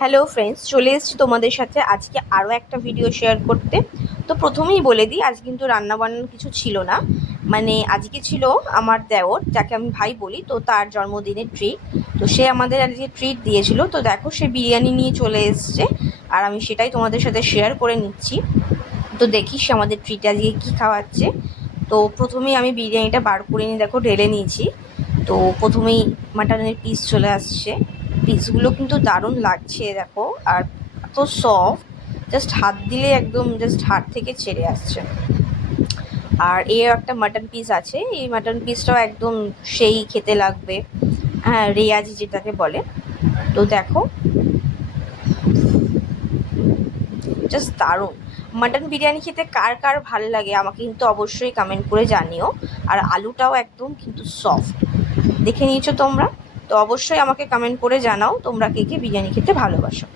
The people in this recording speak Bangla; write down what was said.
হ্যালো ফ্রেন্ডস, চলে এসেছি তোমাদের সাথে আজকে আরও একটা ভিডিও শেয়ার করতে। তো প্রথমেই বলে দিই, আজ কিন্তু রান্নাবান্নার কিছু ছিল না। মানে আজকে ছিল আমার দেওর, যাকে আমি ভাই বলি, তো তার জন্মদিনের ট্রিট। তো সে আমাদের আজকে ট্রিট দিয়েছিল। তো দেখো, সে বিরিয়ানি নিয়ে চলে এসছে, আর আমি সেটাই তোমাদের সাথে শেয়ার করে নিচ্ছি। তো দেখিস আমাদের ট্রিট আজকে কী খাওয়াচ্ছে। তো প্রথমেই আমি বিরিয়ানিটা বার করে নিয়ে দেখো ঢেলে নিয়েছি। তো প্রথমেই মাটনের পিস চলে আসছে। পিসগুলো কিন্তু দারুণ লাগছে দেখো, আর এত সফট, জাস্ট হাত দিলে একদম জাস্ট হাত থেকে ছেড়ে আসছে। আর এর একটা মাটন পিস আছে, এই মাটন পিসটাও একদম সেই খেতে লাগবে। হ্যাঁ, রেয়াজি যেটাকে বলে। তো দেখো, জাস্ট দারুণ। মাটন বিরিয়ানি খেতে কার কার ভালো লাগে আমাকে কিন্তু অবশ্যই কমেন্ট করে জানিও। আর আলুটাও একদম কিন্তু সফট, দেখে নিয়েছো তোমরা? তো অবশ্যই আমাকে কমেন্ট করে জানাও তোমরা কে কে বিরিয়ানি খেতে ভালোবাসো।